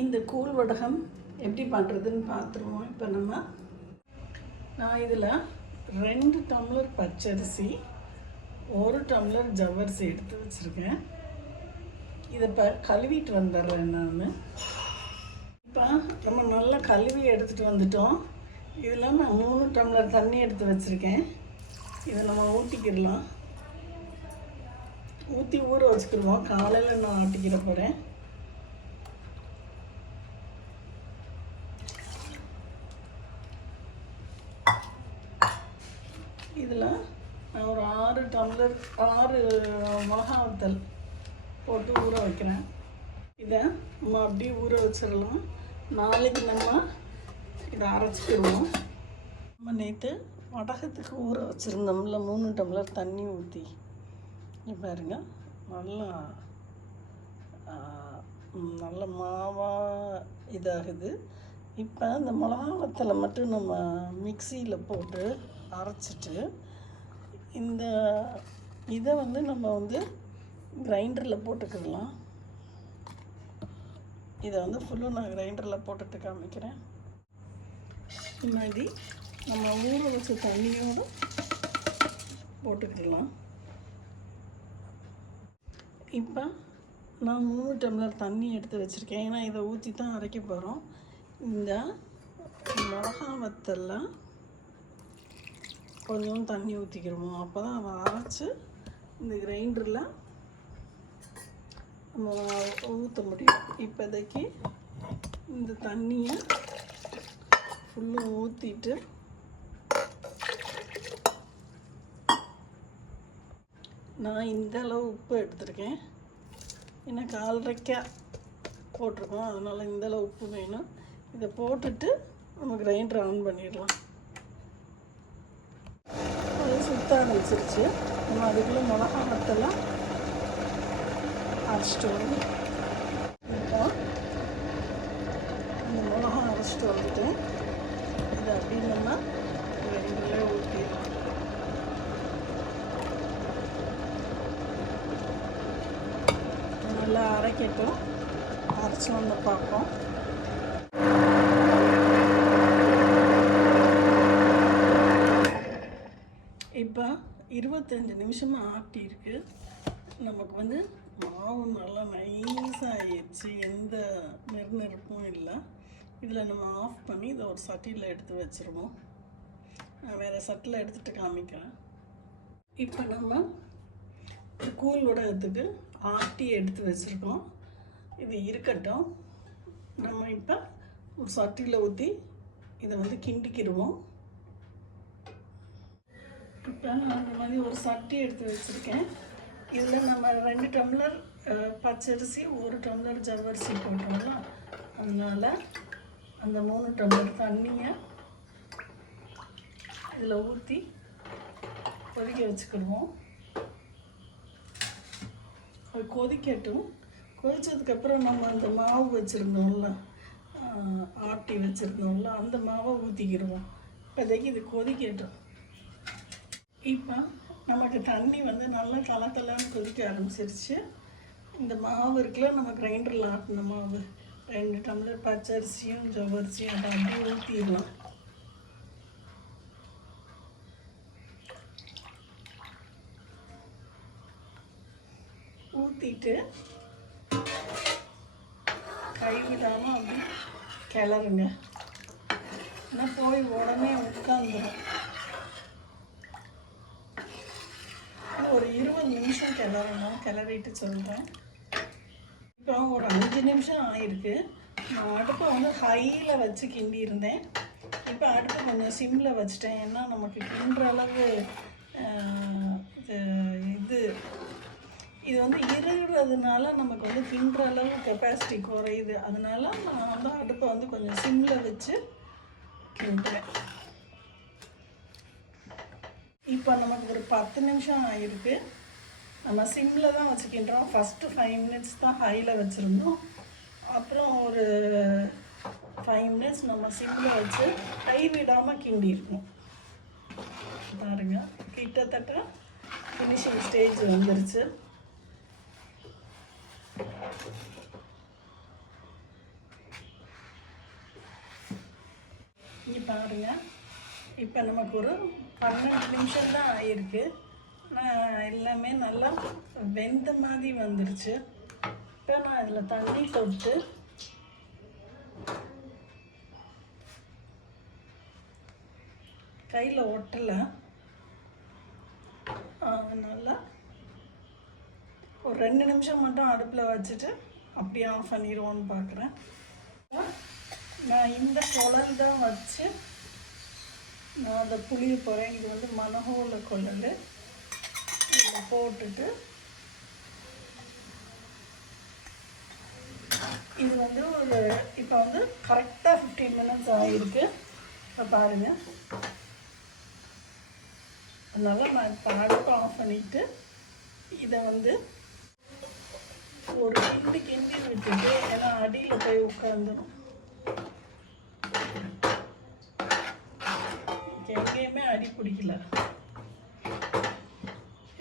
இந்த கூழ் வடகம் எப்படி பண்ணுறதுன்னு பார்த்துருவோம். இப்போ நான் இதில் 2 டம்ளர் பச்சரிசி, 1 டம்ளர் ஜவ்வரிசி எடுத்து வச்சுருக்கேன். இதை இப்போ கழுவிட்டு வந்துடுறேன் நான். இப்போ நம்ம நல்லா கழுவி எடுத்துகிட்டு வந்துட்டோம். இதில் நான் 3 டம்ளர் தண்ணி எடுத்து வச்சுருக்கேன். இதை நம்ம ஊற்றிக்கிடலாம். ஊற்றி ஊற வச்சுக்கிடுவோம். காலையில் நான் ஆட்டிக்கிற போகிறேன். இதில் நான் ஒரு 6 மிளகா வத்தல் போட்டு ஊற வைக்கிறேன். இதை நம்ம அப்படியே ஊற வச்சிடலாம். நாளைக்கு நம்ம இதை அரைச்சிக்கிடுவோம். நம்ம நேற்று வடகத்துக்கு ஊற வச்சுருந்தோம்ல 3 டம்ளர் தண்ணி ஊற்றி, பாருங்க நல்ல மாவாக இதாகுது. இப்போ அந்த மிளகா வத்தலை மட்டும் நம்ம மிக்சியில் போட்டு அரைச்சிட்டு இந்த இதை நம்ம கிரைண்டரில் போட்டுக்கிடலாம். இதை ஃபுல்லும் நான் கிரைண்டரில் போட்டுட்டு காமிக்கிறேன். முன்னாடி நம்ம ஊற வச்ச தண்ணியோடு போட்டுக்கிடலாம். இப்போ நான் 3 டம்ளர் தண்ணி எடுத்து வச்சுருக்கேன். ஏன்னா இதை ஊற்றி தான் அரைக்க போகிறோம். இந்த மிளகா வத்தலில் கொஞ்சம் தண்ணி ஊற்றிக்கிடுவோம். அப்போ தான் அதை அரைச்சி இந்த கிரைண்டரில் நம்ம ஊற்ற முடியும். இப்போதைக்கு இந்த தண்ணியை ஃபுல்லும் ஊற்றிட்டு நான் இந்த அளவு உப்பு எடுத்துருக்கேன். ஏன்னா 1/4 போட்டிருக்கோம், அதனால் இந்தளவு உப்பு வேணும். இதை போட்டுட்டு நம்ம கிரைண்டர் ஆன் பண்ணிடலாம். அது சுத்த ஆரம்பிச்சிருச்சு. நம்ம அதுக்குள்ளே மிளகா வத்தெல்லாம் அரைச்சிட்டு வரணும். இப்போ இந்த மிளகா அரைச்சிட்டு வந்துட்டு இதை அப்படி நம்ம கிரைண்டரில் ஊற்றிடலாம். நல்லா அரைக்கட்டும். அரைச்சி வந்து பார்ப்போம். இப்போ 25 நிமிஷமாக ஆட்டியிருக்கு. நமக்கு மாவு நல்லா நைஸாக ஆயிடுச்சு. எந்த நெருப்பும் இல்லை. இதில் நம்ம ஆஃப் பண்ணி இதை ஒரு சட்டியில் எடுத்து வச்சுருவோம். நான் வேறு சட்டியில் எடுத்துகிட்டு காமிக்கிறேன். இப்போ நம்ம கூழ் வடகத்துக்கு ஆட்டி எடுத்து வச்சுருக்கோம். இது இருக்கட்டும். நம்ம இப்போ ஒரு சட்டியில் ஊற்றி இதை கிண்டிக்கிடுவோம். இப்போ நான் இந்த மாதிரி ஒரு சட்டி எடுத்து வச்சுருக்கேன். இதில் நம்ம 2 டம்ளர் பச்சரிசி, 1 டம்ளர் ஜவ்வரிசி போட்டோம்ல, அதனால் அந்த 3 டம்ளர் தண்ணியை இதில் ஊற்றி கொதிக்க வச்சுக்கிடுவோம். அது கொதிக்கட்டும். கொதித்ததுக்கப்புறம் நம்ம அந்த மாவு வச்சுருந்தோம்ல, ஆட்டி வச்சுருந்தோம்ல, அந்த மாவை ஊற்றிக்கிடுவோம். இப்போதைக்கு இது கொதிக்கட்டும். இப்போ நமக்கு தண்ணி நல்லா தளன்னு கொதிக்க ஆரம்பிச்சிருச்சு. இந்த மாவு இருக்குல்ல, நம்ம கிரைண்டரில் ஆட்டின மாவு, 2 டம்ளர் பச்சரிசியும் ஜவ்வரிசியும் அதை அப்படியே ஊற்றிடலாம். ஊற்றிட்டு கைவிடாமல் அப்படி கிளறுங்க. ஏன்னா போய் உடனே உட்காந்துடும். ஒரு 20 நிமிஷம் கிளறணும். கிளறிட்டு சொல்கிறேன். இப்போ ஒரு 5 நிமிஷம் ஆயிருக்கு. நான் அடுப்பை ஹையில் வச்சு கிண்டி இருந்தேன். இப்போ அடுப்பை கொஞ்சம் சிம்மில் வச்சுட்டேன். ஏன்னா நமக்கு கிண்டுற அளவு இது இருகிறதுனால நமக்கு கிண்டுற அளவு கெப்பாசிட்டி குறையுது. அதனால நான் அடுப்பை கொஞ்சம் சிம்மில் வச்சு கிண்டுறேன். இப்போ நமக்கு ஒரு 10 நிமிஷம் ஆகிருக்கு. நம்ம சிம்மில் தான் வச்சுக்கின்றோம். ஃபஸ்ட்டு 5 மினிட்ஸ் தான் ஹையில் வச்சுருந்தோம். அப்புறம் ஒரு 5 மினிட்ஸ் நம்ம சிம்மில் வச்சு கை விடாமல் கிண்டியிருக்கணும். பாருங்கள், கிட்டத்தட்ட ஃபினிஷிங் ஸ்டேஜ் வந்துருச்சு. இங்கே பாருங்கள், இப்போ நமக்கு ஒரு 12 நிமிஷம் தான் ஆகிருக்கு. ஆனால் எல்லாமே நல்லா வெந்த மாதிரி வந்துருச்சு. இப்போ நான் இதில் தண்ணி தொட்டு கையில் ஒட்டலை, அதனால் ஒரு 2 நிமிஷம் மட்டும் அடுப்பில் வச்சுட்டு அப்படியே ஆஃப் பண்ணிடுவோன்னு பார்க்குறேன். நான் இந்த குழல் தான் வச்சு நான் அதை புளிய போகிறேன். இது வந்து மனஹோல குழல். இதில் போட்டுட்டு இது வந்து ஒரு இப்போ வந்து கரெக்டாக 15 மினிட்ஸ் ஆகிருக்கு. இப்போ பாருங்கள், அதனால் நான் இப்போ அடுப்பை ஆஃப் பண்ணிவிட்டு இதை வந்து ஒரு கிண்டி விட்டுட்டு, ஏன்னா அடியில் போய் உட்காந்துடும். எங்கேயுமே அடி பிடிக்கல.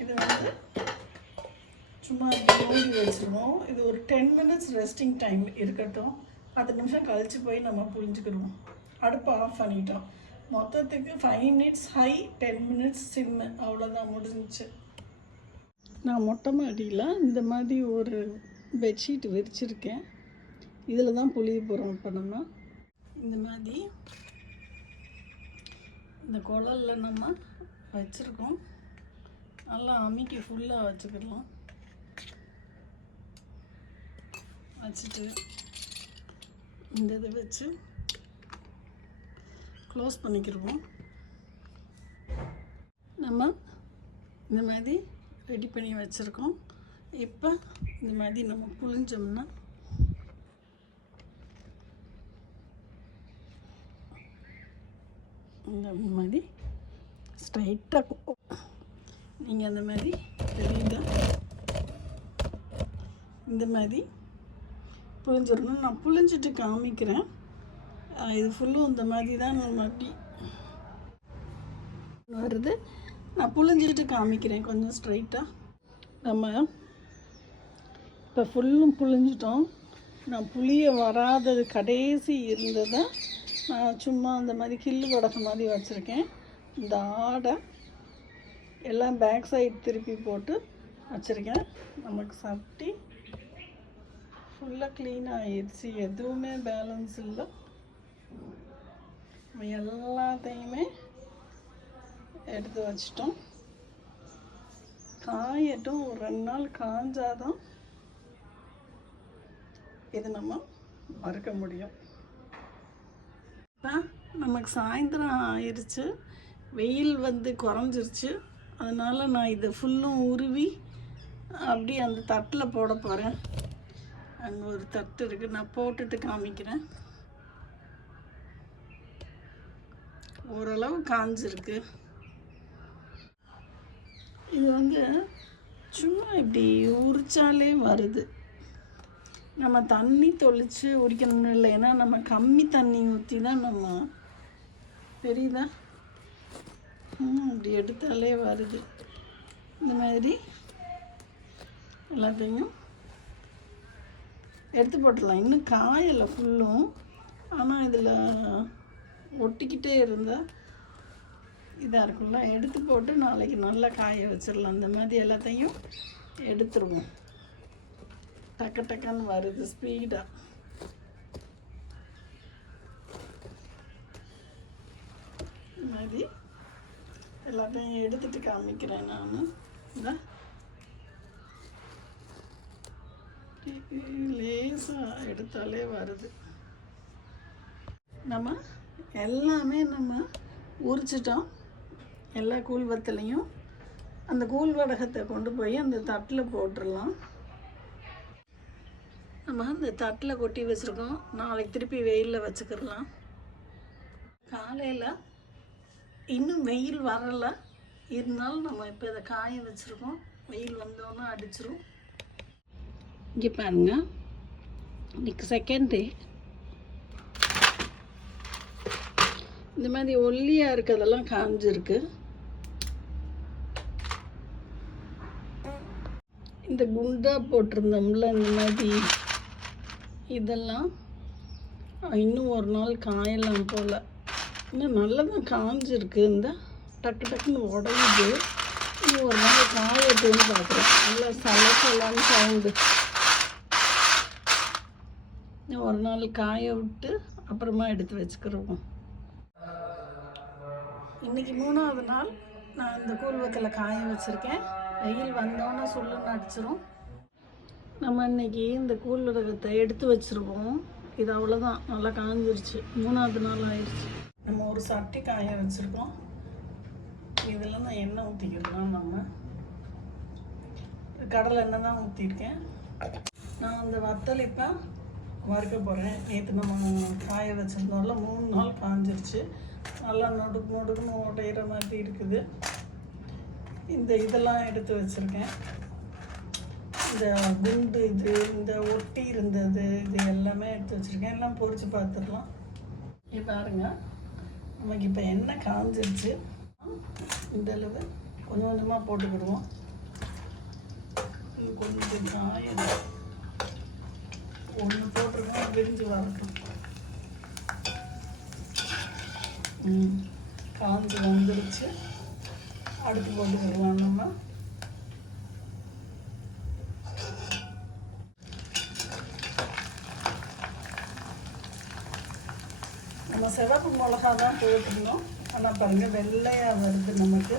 இது வந்து சும்மா மூடி வச்சுருவோம். இது ஒரு 10 மினிட்ஸ் ரெஸ்டிங் டைம் இருக்கட்டும். 10 நிமிஷம் கழித்து போய் நம்ம புரிஞ்சுக்கிடுவோம். அடுப்பை ஆஃப் பண்ணிட்டோம். மொத்தத்துக்கு 5 மினிட்ஸ் ஹை, 10 மினிட்ஸ் சிம்மு, அவ்வளோதான், முடிஞ்சிச்சு. நான் மொட்டை மாடியில் இந்த மாதிரி ஒரு பெட்ஷீட் விரிச்சிருக்கேன். இதில் தான் புளிய போகிறோம். இப்போ நம்ம இந்த மாதிரி இந்த குழலில் நம்ம வச்சுருக்கோம். நல்லா அமுக்கி ஃபுல்லாக வச்சுக்கிடலாம். வச்சுட்டு இந்த இதை வச்சு க்ளோஸ் பண்ணிக்கிடுவோம். நம்ம இந்த மாதிரி ரெடி பண்ணி வச்சுருக்கோம். இப்போ இந்த மாதிரி நம்ம புழிஞ்சோம்னா இந்த மாதிரி ஸ்ட்ரைட்டாக நீங்கள் அந்த மாதிரி தெரியுதா, இந்த மாதிரி புழிஞ்சிடணும். நான் புழிஞ்சிட்டு காமிக்கிறேன். இது ஃபுல்லும் இந்த மாதிரி தான் நம்ம அப்படி வருது. நான் புழிஞ்சிட்டு காமிக்கிறேன் கொஞ்சம் ஸ்ட்ரைட்டாக. நம்ம இப்போ ஃபுல்லும் புழிஞ்சிட்டோம். நான் புளிய வராதது கடைசி இருந்ததை நான் சும்மா அந்த மாதிரி கில்லு வடக்க மாதிரி வச்சுருக்கேன். இந்த ஆடை எல்லாம் பேக் சைடு திருப்பி போட்டு வச்சுருக்கேன். நமக்கு சட்டி ஃபுல்லாக க்ளீன் ஆகிடுச்சு, எதுவுமே பேலன்ஸ் இல்லை. நம்ம எல்லாத்தையுமே எடுத்து வச்சிட்டோம். காயட்டும், ஒரு 2 நாள் காஞ்சாதான் இது நம்ம வறுக்க முடியும். இப்போ நமக்கு சாயந்தரம் ஆயிடுச்சு, வெயில் வந்து குறைஞ்சிருச்சு. அதனால் நான் இதை ஃபுல்லும் உருவி அப்படியே அந்த தட்டில் போட போகிறேன். அங்கே ஒரு தட்டு இருக்குது, நான் போட்டுட்டு காமிக்கிறேன். ஓரளவு காஞ்சிருக்கு. இது வந்து சும்மா இப்படி உரிச்சாலே வருது. நம்ம தண்ணி தொளிச்சு உரிக்கணும்னு இல்லை, ஏன்னா நம்ம கம்மி தண்ணி ஊற்றி தான் நம்ம, தெரியுதா, இப்படி எடுத்தாலே வருது. இந்த மாதிரி எல்லாத்தையும் எடுத்து போட்டுடலாம். இன்னும் காயலை ஃபுல்லும், ஆனால் இதில் ஒட்டிக்கிட்டே இருந்தால் இதாக இருக்குல்ல. எடுத்து போட்டு நாளைக்கு நல்லா காய வச்சிடலாம். அந்த மாதிரி எல்லாத்தையும் எடுத்துருவோம். டக்கு டக்குன்னு வருது ஸ்பீடாக. இந்த மாதிரி எல்லாத்தையும் எடுத்துட்டு காமிக்கிறேன் நான். இந்த லேசாக எடுத்தாலே வருது. நம்ம எல்லாமே நம்ம உரிச்சிட்டோம். எல்லா கூழ் வத்தலையும் அந்த கூழ் வடகத்தை கொண்டு போய் அந்த தட்டில் போட்டுடலாம். நம்ம அந்த தட்டில் கொட்டி வச்சுருக்கோம். நாளைக்கு திருப்பி வெயிலில் வச்சுக்கிடலாம். காலையில் இன்னும் வெயில் வரலை, இருந்தாலும் நம்ம இப்போ இதை காய வச்சுருக்கோம். வெயில் வந்தோன்னே அடிச்சிரும். இங்கே பாருங்க, இன்னைக்கு செகண்ட் டே. இந்த மாதிரி ஒல்லியாக இருக்கிறதெல்லாம் காஞ்சிருக்கு. இந்த குண்டா போட்டிருந்தோம்ல, இந்த மாதிரி இதெல்லாம் இன்னும் ஒரு நாள் காயலாம் போல். இன்னும் நல்லா தான் காஞ்சிருக்கு. இந்த டக்கு டக்குன்னு உடையுது. இன்னும் ஒரு நாள் காயட்டுன்னு பார்க்குறேன். நல்லா சலசலான்னு சவுண்டு. இன்னும் ஒரு நாள் காய விட்டு அப்புறமா எடுத்து வச்சுக்கிறோம். இன்றைக்கி 3வது நாள் நான் இந்த கூழ்வக்கலை காய வச்சுருக்கேன். வெயில் வந்தோன்னே சுள்ளுன்னு அடிச்சிரும். நம்ம இன்றைக்கி இந்த கூழ்வரகத்தை எடுத்து வச்சுருவோம். இது அவ்வளோதான், நல்லா காஞ்சிருச்சு. 3வது நாள் ஆயிடுச்சு. நம்ம ஒரு சட்டி காய வச்சுருக்கோம். இதில் நான் எண்ணெய் ஊற்றிக்கிறோம். நம்ம கடலை எண்ணெய் தான் ஊற்றிருக்கேன். நான் அந்த வத்தல் இப்போ வறுக்க போகிறேன். நேற்று நம்ம காய வச்சுருந்தோம்ல, 3 நாள் காஞ்சிருச்சு. நல்லா நொடுக்குன்னு உடையிற மாதிரி இருக்குது. இதெல்லாம் எடுத்து வச்சுருக்கேன். இந்த குண்டு இந்த ஒட்டி இருந்தது இது எல்லாமே எடுத்து வச்சுருக்கேன். எல்லாம் பொரித்து பார்த்துக்கலாம். பாருங்க, நமக்கு இப்போ எண்ணெய் காஞ்சிருச்சு. இந்த அளவு கொஞ்சம் கொஞ்சமாக போட்டுக்கிடுவோம். கொஞ்சம் காயம் ஒன்று போட்டிருக்கோம், விரிஞ்சு வரட்டும். காஞ்சி வந்துருச்சு. அடுத்து போட்டுக்கிடுவோம். நம்ம சிவப்பு மிளகா தான் போட்டுருந்தோம். ஆனால் பாருங்கள், வெள்ளையாக வருது நமக்கு.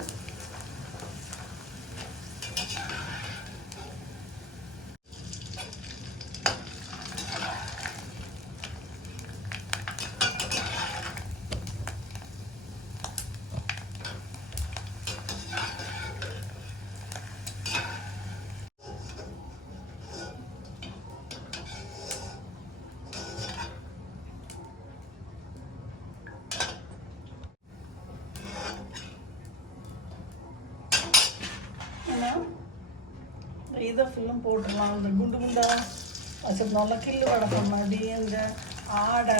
இதை ஃபுல்லும் போட்டுடலாம். இந்த குண்டு குண்டாக வச்சுருந்தோம்ல, கில்லு வடக்க மாதிரி, இந்த ஆடை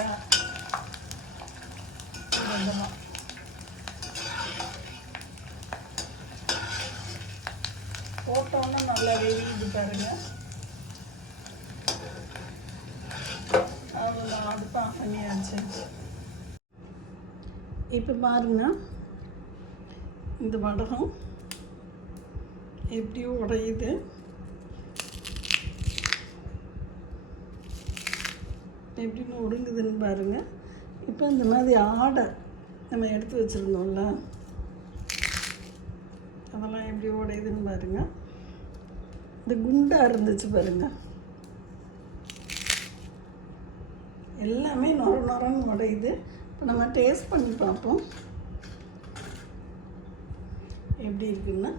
இதெல்லாம் போட்டோன்னா நல்லா வெறியுது பாருங்க. அவ்வளோ அடுப்பாக பண்ணியாச்சு. இப்போ பாருங்க, இந்த வடகம் எப்படியோ உடையுது. எப்படின்னு ஒடுங்குதுன்னு பாருங்கள். இப்போ இந்த மாதிரி ஆடை நம்ம எடுத்து வச்சுருந்தோம்ல, அதெல்லாம் எப்படி உடையுதுன்னு பாருங்கள். இந்த குண்டாக இருந்துச்சு பாருங்கள், எல்லாமே நொரன்னு உடையுது. இப்போ நம்ம டேஸ்ட் பண்ணி பார்ப்போம் எப்படி இருக்குன்னு.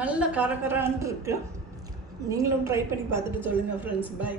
நல்ல கரகரான்னு இருக்கு. நீங்களும் ட்ரை பண்ணி பார்த்துட்டு சொல்லுங்கள் ஃப்ரெண்ட்ஸ். பாய்.